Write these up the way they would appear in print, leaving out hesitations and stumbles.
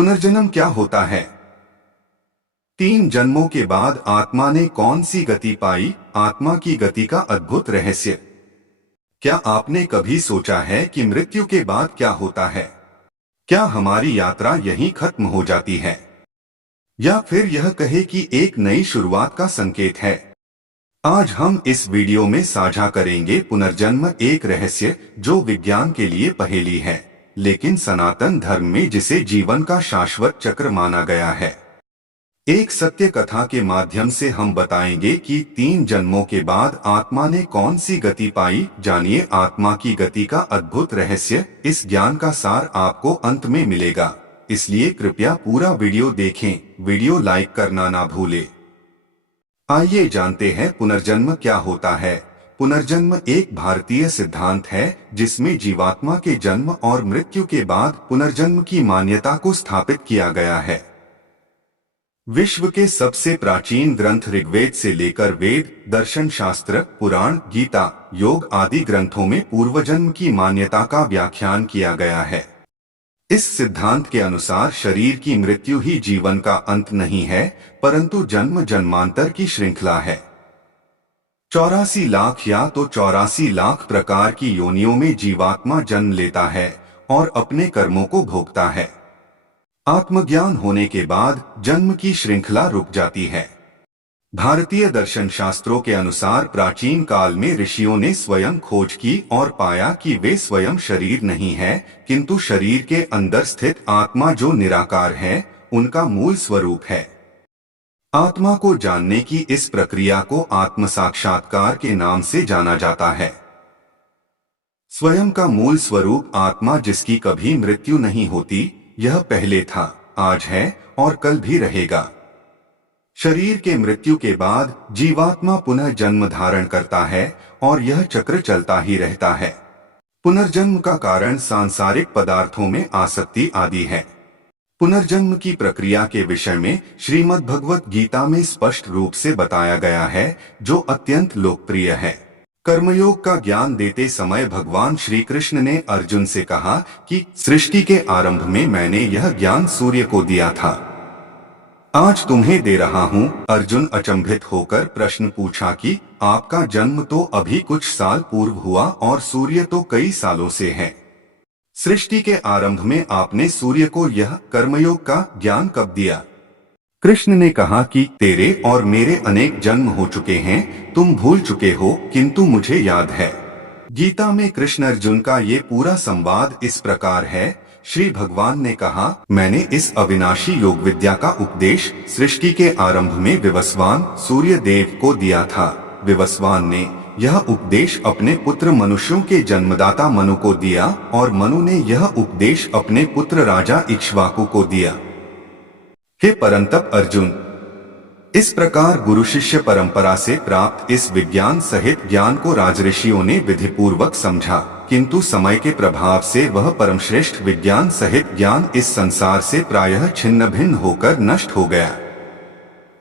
पुनर्जन्म क्या होता है? 3 जन्मों के बाद आत्मा ने कौन सी गति पाई? आत्मा की गति का अद्भुत रहस्य। क्या आपने कभी सोचा है कि मृत्यु के बाद क्या होता है? क्या हमारी यात्रा यहीं खत्म हो जाती है, या फिर यह कहे कि एक नई शुरुआत का संकेत है? आज हम इस वीडियो में साझा करेंगे पुनर्जन्म, एक रहस्य जो विज्ञान के लिए पहेली है, लेकिन सनातन धर्म में जिसे जीवन का शाश्वत चक्र माना गया है। एक सत्य कथा के माध्यम से हम बताएंगे कि 3 जन्मों के बाद आत्मा ने कौन सी गति पाई। जानिए आत्मा की गति का अद्भुत रहस्य। इस ज्ञान का सार आपको अंत में मिलेगा, इसलिए कृपया पूरा वीडियो देखें। वीडियो लाइक करना ना भूलें। आइए जानते हैं पुनर्जन्म क्या होता है। पुनर्जन्म एक भारतीय सिद्धांत है जिसमें जीवात्मा के जन्म और मृत्यु के बाद पुनर्जन्म की मान्यता को स्थापित किया गया है। विश्व के सबसे प्राचीन ग्रंथ ऋग्वेद से लेकर वेद, दर्शन शास्त्र, पुराण, गीता, योग आदि ग्रंथों में पूर्वजन्म की मान्यता का व्याख्यान किया गया है। इस सिद्धांत के अनुसार शरीर की मृत्यु ही जीवन का अंत नहीं है, परंतु जन्म जन्मांतर की श्रृंखला है। 84 लाख या तो 84 लाख प्रकार की योनियों में जीवात्मा जन्म लेता है और अपने कर्मों को भोगता है। आत्मज्ञान होने के बाद जन्म की श्रृंखला रुक जाती है। भारतीय दर्शन शास्त्रों के अनुसार प्राचीन काल में ऋषियों ने स्वयं खोज की और पाया कि वे स्वयं शरीर नहीं है, किंतु शरीर के अंदर स्थित आत्मा जो निराकार है, उनका मूल स्वरूप है। आत्मा को जानने की इस प्रक्रिया को आत्म साक्षात्कार के नाम से जाना जाता है। स्वयं का मूल स्वरूप आत्मा जिसकी कभी मृत्यु नहीं होती, यह पहले था, आज है और कल भी रहेगा। शरीर के मृत्यु के बाद जीवात्मा पुनः जन्म धारण करता है और यह चक्र चलता ही रहता है। पुनर्जन्म का कारण सांसारिक पदार्थों में आसक्ति आदि है। पुनर्जन्म की प्रक्रिया के विषय में श्रीमद् भगवत गीता में स्पष्ट रूप से बताया गया है, जो अत्यंत लोकप्रिय है। कर्मयोग का ज्ञान देते समय भगवान श्री कृष्ण ने अर्जुन से कहा कि सृष्टि के आरंभ में मैंने यह ज्ञान सूर्य को दिया था, आज तुम्हें दे रहा हूँ। अर्जुन अचंभित होकर प्रश्न पूछा कि आपका जन्म तो अभी कुछ साल पूर्व हुआ और सूर्य तो कई सालों से है। सृष्टि के आरंभ में आपने सूर्य को यह कर्मयोग का ज्ञान कब दिया? कृष्ण ने कहा कि तेरे और मेरे अनेक जन्म हो चुके हैं, तुम भूल चुके हो, किंतु मुझे याद है। गीता में कृष्ण अर्जुन का ये पूरा संवाद इस प्रकार है। श्री भगवान ने कहा, मैंने इस अविनाशी योग विद्या का उपदेश सृष्टि के आरंभ में विवस्वान सूर्य देव को दिया था। विवस्वान ने यह उपदेश अपने पुत्र मनुष्यों के जन्मदाता मनु को दिया और मनु ने यह उपदेश अपने पुत्र राजा इक्ष्वाकु को दिया। हे परंतप अर्जुन, इस प्रकार गुरु शिष्य परंपरा से प्राप्त इस विज्ञान सहित ज्ञान को राजऋषियों ने विधिपूर्वक समझा, किंतु समय के प्रभाव से वह परमश्रेष्ठ विज्ञान सहित ज्ञान इस संसार से प्रायः छिन्न भिन्न होकर नष्ट हो गया।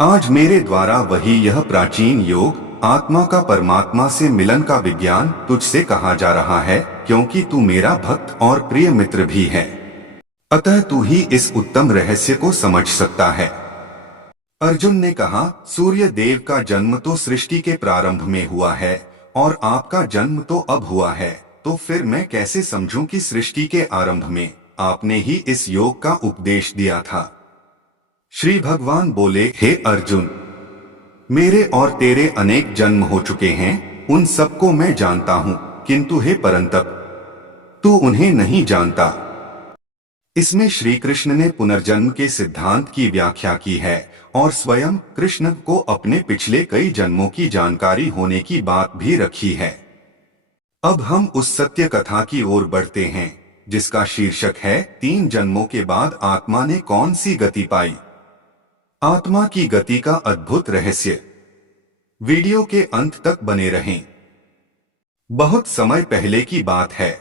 आज मेरे द्वारा वही यह प्राचीन योग, आत्मा का परमात्मा से मिलन का विज्ञान तुझसे कहा जा रहा है, क्योंकि तू मेरा भक्त और प्रिय मित्र भी है। अतः तू ही इस उत्तम रहस्य को समझ सकता है। अर्जुन ने कहा, सूर्य देव का जन्म तो सृष्टि के प्रारंभ में हुआ है और आपका जन्म तो अब हुआ है, तो फिर मैं कैसे समझूं कि सृष्टि के आरंभ में आपने ही इस योग का उपदेश दिया था? श्री भगवान बोले, हे अर्जुन, मेरे और तेरे अनेक जन्म हो चुके हैं, उन सबको मैं जानता हूं, किंतु हे परंतप, तू उन्हें नहीं जानता। इसमें श्री कृष्ण ने पुनर्जन्म के सिद्धांत की व्याख्या की है और स्वयं कृष्ण को अपने पिछले कई जन्मों की जानकारी होने की बात भी रखी है। अब हम उस सत्य कथा की ओर बढ़ते हैं जिसका शीर्षक है 3 जन्मों के बाद आत्मा ने कौन सी गति पाई। आत्मा की गति का अद्भुत रहस्य। वीडियो के अंत तक बने रहें। बहुत समय पहले की बात है।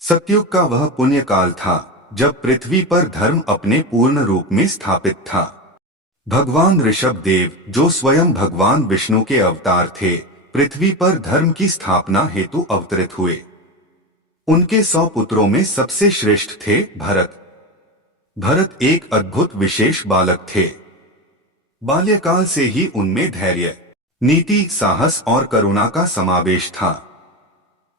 सतयुग का वह पुण्य काल था जब पृथ्वी पर धर्म अपने पूर्ण रूप में स्थापित था। भगवान ऋषभ देव, जो स्वयं भगवान विष्णु के अवतार थे, पृथ्वी पर धर्म की स्थापना हेतु अवतरित हुए। उनके 100 पुत्रों में सबसे श्रेष्ठ थे भरत। भरत एक अद्भुत विशेष बालक थे। बाल्यकाल से ही उनमें धैर्य, नीति, साहस और करुणा का समावेश था।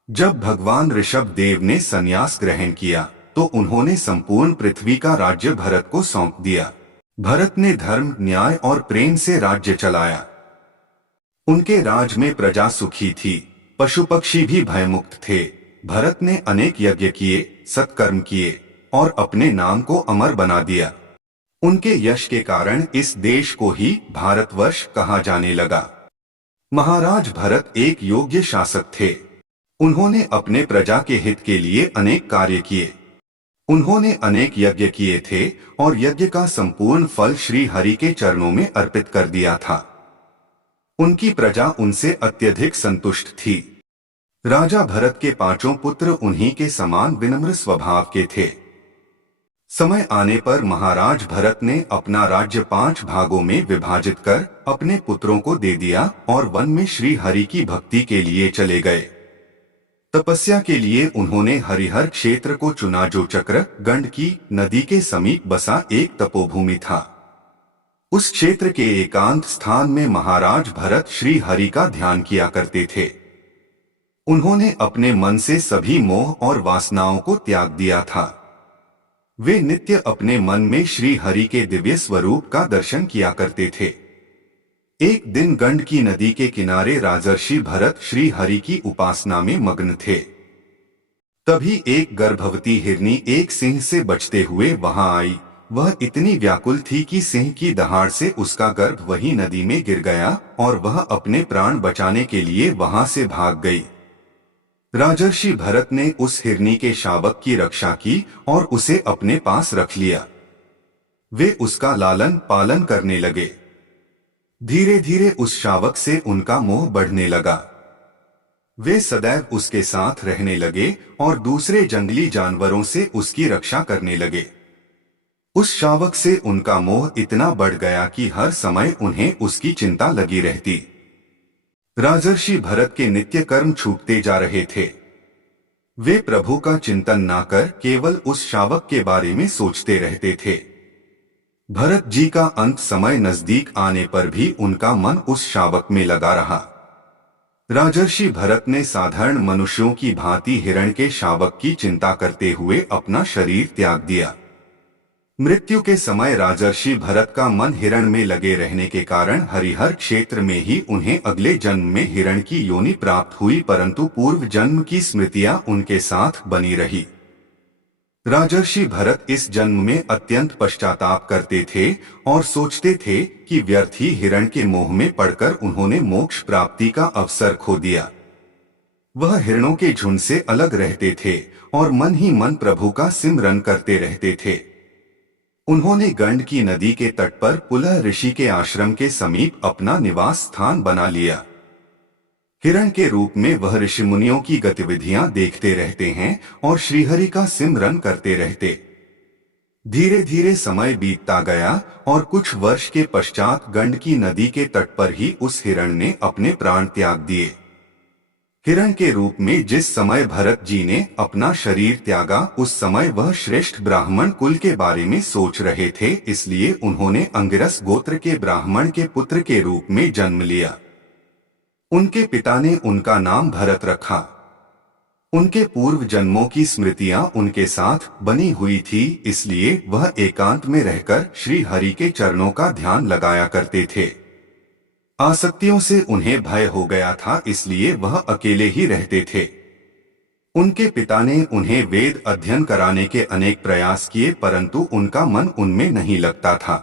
जब भगवान ऋषभ देव ने संन्यास ग्रहण किया तो उन्होंने संपूर्ण पृथ्वी का राज्य भरत को सौंप दिया। भरत ने धर्म, न्याय और प्रेम से राज्य चलाया। उनके राज में प्रजा सुखी थी, पशु पक्षी भी भयमुक्त थे। भरत ने अनेक यज्ञ किए, सत्कर्म किए और अपने नाम को अमर बना दिया। उनके यश के कारण इस देश को ही भारतवर्ष कहा जाने लगा। महाराज भरत एक योग्य शासक थे। उन्होंने अपने प्रजा के हित के लिए अनेक कार्य किए। उन्होंने अनेक यज्ञ किए थे और यज्ञ का संपूर्ण फल श्री हरि के चरणों में अर्पित कर दिया था। उनकी प्रजा उनसे अत्यधिक संतुष्ट थी। राजा भरत के पांचों पुत्र उन्हीं के समान विनम्र स्वभाव के थे। समय आने पर महाराज भरत ने अपना राज्य 5 भागों में विभाजित कर अपने पुत्रों को दे दिया और वन में श्री हरि की भक्ति के लिए चले गए। तपस्या के लिए उन्होंने हरिहर क्षेत्र को चुना, जो चक्र गंडकी नदी के समीप बसा एक तपोभूमि था। उस क्षेत्र के एकांत स्थान में महाराज भरत श्री हरि का ध्यान किया करते थे। उन्होंने अपने मन से सभी मोह और वासनाओं को त्याग दिया था। वे नित्य अपने मन में श्री हरि के दिव्य स्वरूप का दर्शन किया करते थे। एक दिन गंडकी नदी के किनारे राजर्षि भरत श्री हरि की उपासना में मग्न थे। तभी एक गर्भवती हिरनी एक सिंह से बचते हुए वहां आई। वह इतनी व्याकुल थी कि सिंह की दहाड़ से उसका गर्भ वही नदी में गिर गया और वह अपने प्राण बचाने के लिए वहां से भाग गई। राजर्षि भरत ने उस हिरनी के शावक की रक्षा की और उसे अपने पास रख लिया। वे उसका लालन पालन करने लगे। धीरे धीरे उस शावक से उनका मोह बढ़ने लगा। वे सदैव उसके साथ रहने लगे और दूसरे जंगली जानवरों से उसकी रक्षा करने लगे। उस शावक से उनका मोह इतना बढ़ गया कि हर समय उन्हें उसकी चिंता लगी रहती। राजर्षि भरत के नित्य कर्म छूटते जा रहे थे। वे प्रभु का चिंतन ना कर केवल उस शावक के बारे में सोचते रहते थे। भरत जी का अंत समय नजदीक आने पर भी उनका मन उस शावक में लगा रहा। राजर्षि भरत ने साधारण मनुष्यों की भांति हिरण के शावक की चिंता करते हुए अपना शरीर त्याग दिया। मृत्यु के समय राजर्षि भरत का मन हिरण में लगे रहने के कारण हरिहर क्षेत्र में ही उन्हें अगले जन्म में हिरण की योनि प्राप्त हुई, परंतु पूर्व जन्म की स्मृतियां उनके साथ बनी रही। राजर्षि भरत इस जन्म में अत्यंत पश्चाताप करते थे और सोचते थे कि व्यर्थ ही हिरण के मोह में पड़कर उन्होंने मोक्ष प्राप्ति का अवसर खो दिया। वह हिरणों के झुंड से अलग रहते थे और मन ही मन प्रभु का सिमरन करते रहते थे। उन्होंने गंडकी नदी के तट पर पुलह ऋषि के आश्रम के समीप अपना निवास स्थान बना लिया। हिरण के रूप में वह ऋषि मुनियों की गतिविधियां देखते रहते हैं और श्रीहरि का सिमरन करते रहते। धीरे धीरे समय बीतता गया और कुछ वर्ष के पश्चात गंडकी नदी के तट पर ही उस हिरण ने अपने प्राण त्याग दिए। हिरण के रूप में जिस समय भरत जी ने अपना शरीर त्यागा, उस समय वह श्रेष्ठ ब्राह्मण कुल के बारे में सोच रहे थे, इसलिए उन्होंने अंगिरस गोत्र के ब्राह्मण के पुत्र के रूप में जन्म लिया। उनके पिता ने उनका नाम भरत रखा। उनके पूर्व जन्मों की स्मृतियां उनके साथ बनी हुई थी, इसलिए वह एकांत में रहकर श्री हरि के चरणों का ध्यान लगाया करते थे। आसक्तियों से उन्हें भय हो गया था, इसलिए वह अकेले ही रहते थे। उनके पिता ने उन्हें वेद अध्ययन कराने के अनेक प्रयास किए, परंतु उनका मन उनमें नहीं लगता था।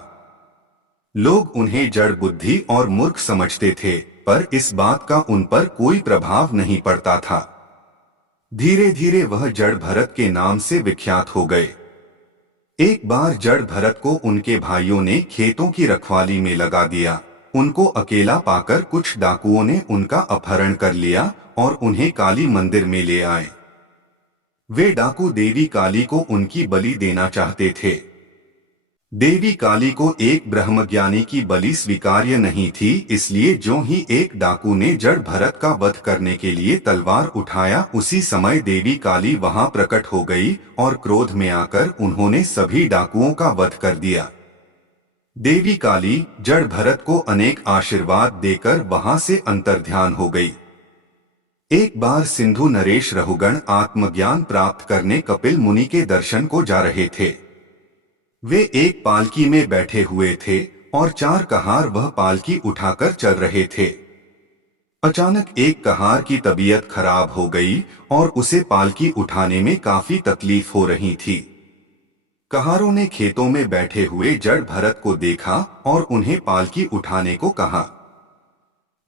लोग उन्हें जड़ बुद्धि और मूर्ख समझते थे, पर इस बात का उन पर कोई प्रभाव नहीं पड़ता था। धीरे धीरे वह जड़ भरत के नाम से विख्यात हो गए। एक बार जड़ भरत को उनके भाइयों ने खेतों की रखवाली में लगा दिया। उनको अकेला पाकर कुछ डाकुओं ने उनका अपहरण कर लिया और उन्हें काली मंदिर में ले आए। वे डाकू देवी काली को उनकी बलि देना चाहते थे। देवी काली को एक ब्रह्मज्ञानी की बलि स्वीकार्य नहीं थी, इसलिए जो ही एक डाकू ने जड़ भरत का वध करने के लिए तलवार उठाया, उसी समय देवी काली वहां प्रकट हो गई और क्रोध में आकर उन्होंने सभी डाकुओं का वध कर दिया। देवी काली जड़ भरत को अनेक आशीर्वाद देकर वहां से अंतर्ध्यान हो गई। एक बार सिंधु नरेश रहुगण आत्मज्ञान प्राप्त करने कपिल मुनि के दर्शन को जा रहे थे। वे एक पालकी में बैठे हुए थे और 4 कहार वह पालकी उठाकर चल रहे थे। अचानक एक कहार की तबीयत खराब हो गई और उसे पालकी उठाने में काफी तकलीफ हो रही थी। कहारों ने खेतों में बैठे हुए जड़ भरत को देखा और उन्हें पालकी उठाने को कहा।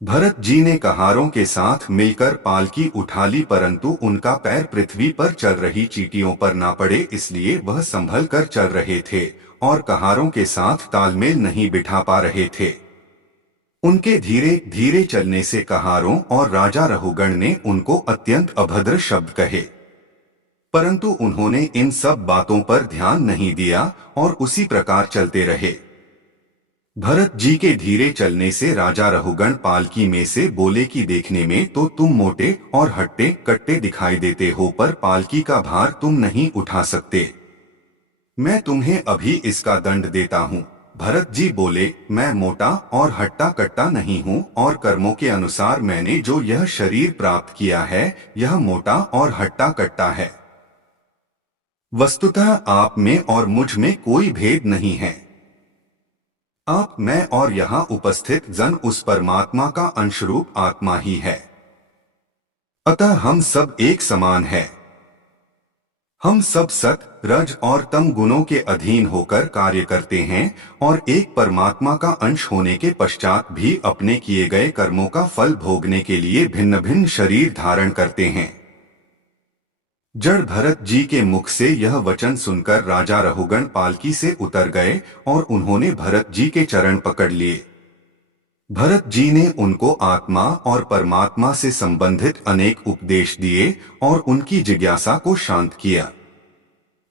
भरत जी ने कहारों के साथ मिलकर पालकी उठा ली, परंतु उनका पैर पृथ्वी पर चल रही चींटियों पर ना पड़े, इसलिए वह संभल कर चल रहे थे और कहारों के साथ तालमेल नहीं बिठा पा रहे थे। उनके धीरे धीरे चलने से कहारों और राजा रहुगण ने उनको अत्यंत अभद्र शब्द कहे, परंतु उन्होंने इन सब बातों पर ध्यान नहीं दिया और उसी प्रकार चलते रहे। भरत जी के धीरे चलने से राजा रहुगण पालकी में से बोले कि देखने में तो तुम मोटे और हट्टे कट्टे दिखाई देते हो, पर पालकी का भार तुम नहीं उठा सकते। मैं तुम्हें अभी इसका दंड देता हूँ। भरत जी बोले, मैं मोटा और हट्टा कट्टा नहीं हूँ और कर्मों के अनुसार मैंने जो यह शरीर प्राप्त किया है, यह मोटा और हट्टा कट्टा है। वस्तुतः आप में और मुझ में कोई भेद नहीं है। आप, मैं और यहाँ उपस्थित जन उस परमात्मा का अंशरूप आत्मा ही है। अतः हम सब एक समान हैं। हम सब सत, रज और तम गुणों के अधीन होकर कार्य करते हैं और एक परमात्मा का अंश होने के पश्चात भी अपने किए गए कर्मों का फल भोगने के लिए भिन्न भिन्न शरीर धारण करते हैं। जड़ भरत जी के मुख से यह वचन सुनकर राजा रहुगण पालकी से उतर गए और उन्होंने भरत जी के चरण पकड़ लिए। भरत जी ने उनको आत्मा और परमात्मा से संबंधित अनेक उपदेश दिए और उनकी जिज्ञासा को शांत किया।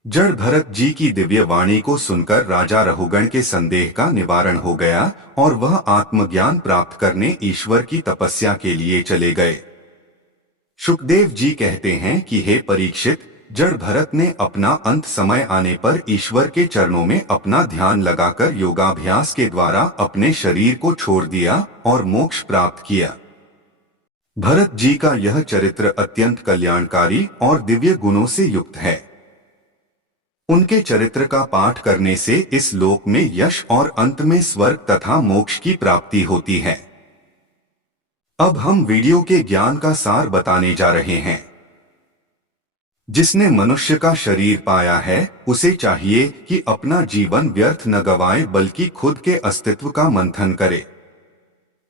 जड़ भरत जी की दिव्य वाणी को सुनकर राजा रहुगण के संदेह का निवारण हो गया और वह आत्मज्ञान प्राप्त करने ईश्वर की तपस्या के लिए चले गए। शुकदेव जी कहते हैं कि हे परीक्षित, जड़ भरत ने अपना अंत समय आने पर ईश्वर के चरणों में अपना ध्यान लगाकर योगाभ्यास के द्वारा अपने शरीर को छोड़ दिया और मोक्ष प्राप्त किया। भरत जी का यह चरित्र अत्यंत कल्याणकारी और दिव्य गुणों से युक्त है। उनके चरित्र का पाठ करने से इस लोक में यश और अंत में स्वर्ग तथा मोक्ष की प्राप्ति होती है। अब हम वीडियो के ज्ञान का सार बताने जा रहे हैं। जिसने मनुष्य का शरीर पाया है, उसे चाहिए कि अपना जीवन व्यर्थ न गवाए, बल्कि खुद के अस्तित्व का मंथन करे।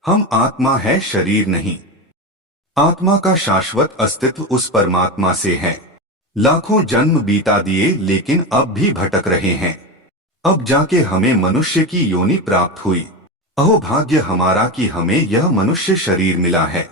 हम आत्मा है, शरीर नहीं। आत्मा का शाश्वत अस्तित्व उस परमात्मा से है। लाखों जन्म बीता दिए, लेकिन अब भी भटक रहे हैं। अब जाके हमें मनुष्य की योनि प्राप्त हुई। अहो भाग्य हमारा कि हमें यह मनुष्य शरीर मिला है।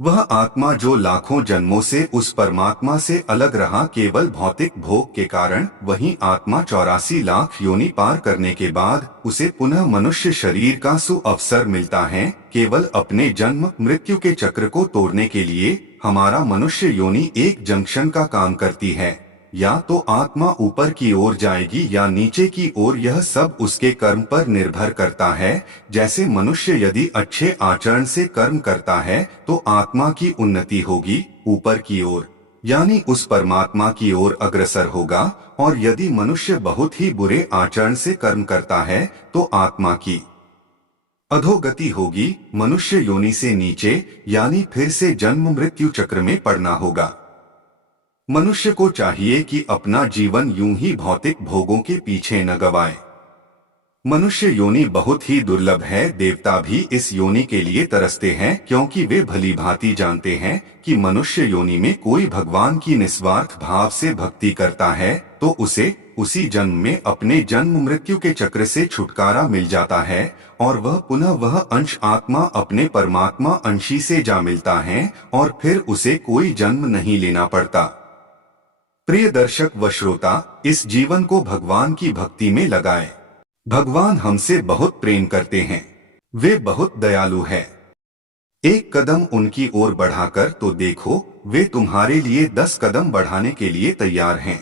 वह आत्मा जो लाखों जन्मों से उस परमात्मा से अलग रहा, केवल भौतिक भोग के कारण, वही आत्मा 84 लाख योनि पार करने के बाद उसे पुनः मनुष्य शरीर का सुअवसर मिलता है। केवल अपने जन्म मृत्यु के चक्र को तोड़ने के लिए हमारा मनुष्य योनि एक जंक्शन का काम करती है। या तो आत्मा ऊपर की ओर जाएगी या नीचे की ओर, यह सब उसके कर्म पर निर्भर करता है। जैसे मनुष्य यदि अच्छे आचरण से कर्म करता है तो आत्मा की उन्नति होगी, ऊपर की ओर, यानी उस परमात्मा की ओर अग्रसर होगा, और यदि मनुष्य बहुत ही बुरे आचरण से कर्म करता है तो आत्मा की अधोगति होगी, मनुष्य योनि से नीचे, यानी फिर से जन्म मृत्यु चक्र में पड़ना होगा। मनुष्य को चाहिए कि अपना जीवन यूं ही भौतिक भोगों के पीछे न गवाए। मनुष्य योनि बहुत ही दुर्लभ है। देवता भी इस योनि के लिए तरसते हैं, क्योंकि वे भली भांति जानते हैं कि मनुष्य योनि में कोई भगवान की निस्वार्थ भाव से भक्ति करता है तो उसे उसी जन्म में अपने जन्म मृत्यु के चक्र से छुटकारा मिल जाता है और वह पुनः वह अंश आत्मा अपने परमात्मा अंशी से जा मिलता है और फिर उसे कोई जन्म नहीं लेना पड़ता। प्रिय दर्शक व श्रोता, इस जीवन को भगवान की भक्ति में लगाएं। भगवान हमसे बहुत प्रेम करते हैं। वे बहुत दयालु है। एक कदम उनकी ओर बढ़ाकर तो देखो, वे तुम्हारे लिए 10 कदम बढ़ाने के लिए तैयार हैं।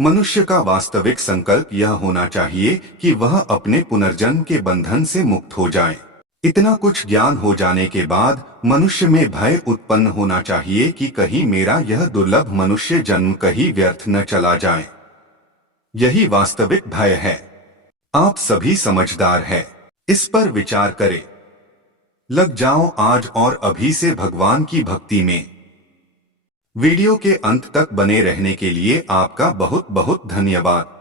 मनुष्य का वास्तविक संकल्प यह होना चाहिए कि वह अपने पुनर्जन्म के बंधन से मुक्त हो जाए। इतना कुछ ज्ञान हो जाने के बाद मनुष्य में भय उत्पन्न होना चाहिए कि कहीं मेरा यह दुर्लभ मनुष्य जन्म कहीं व्यर्थ न चला जाए। यही वास्तविक भय है। आप सभी समझदार हैं। इस पर विचार करें। लग जाओ आज और अभी से भगवान की भक्ति में। वीडियो के अंत तक बने रहने के लिए आपका बहुत बहुत धन्यवाद।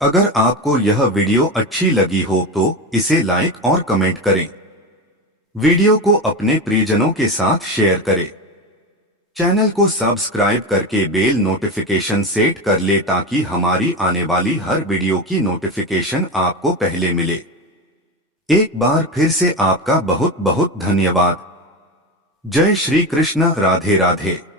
अगर आपको यह वीडियो अच्छी लगी हो तो इसे लाइक और कमेंट करें। वीडियो को अपने प्रियजनों के साथ शेयर करें। चैनल को सब्सक्राइब करके बेल नोटिफिकेशन सेट कर ले ताकि हमारी आने वाली हर वीडियो की नोटिफिकेशन आपको पहले मिले। एक बार फिर से आपका बहुत बहुत धन्यवाद। जय श्री कृष्ण। राधे राधे।